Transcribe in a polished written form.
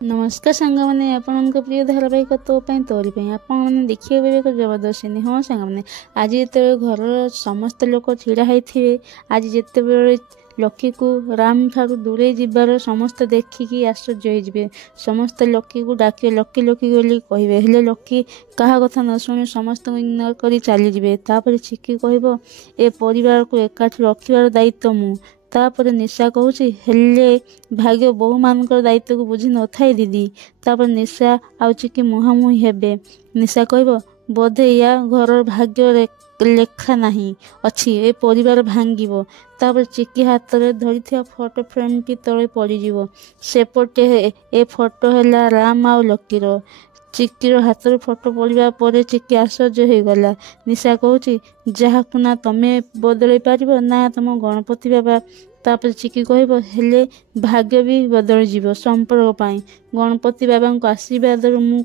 नमस्कार सांग मैंने आपण प्रिय धारावाहिक तो तोरी आपने देखिए एक जबरदस्ती हाँ सांग मैंने आज जो घर समस्त लोग ढड़ा होते आज जिते लकी को राम ठारू दूरे जीवार समस्त देखिकी आश्चर्य हो समस्त लकी को डाके लकी लकी बोली कहे हेले लकी क्या कथा न शुणी समस्त इग्नोर कर चलीजे तापर चिकी कह ए परिवार को एकाठी रखार दायित्व मु तापर निशा कहूँ हेले भाग्य बहु मान दायित्व को बुझी न था दीदी तापर निशा आउ चिकी मुहांमुही हेबे निशा कह बोधे या घर भाग्य लेखा नहीं अच्छी ए परिवार भांगिबो तापर चिकी हाथ में धरी फोटो फ्रेम की तले पड़ीज सेपटे ए फोटो है राम आउ लकीर चिकीर हाथ में फोटो पड़ा पर चिकी आश्चर्य हो गला निशा कहूँ जहाँ ना तमें बदल पार ना तुम गणपति बाबा तापर चिकी कह हेले भाग्य भी बदल जीव संपर्क गणपति बाबा आशीर्वाद मु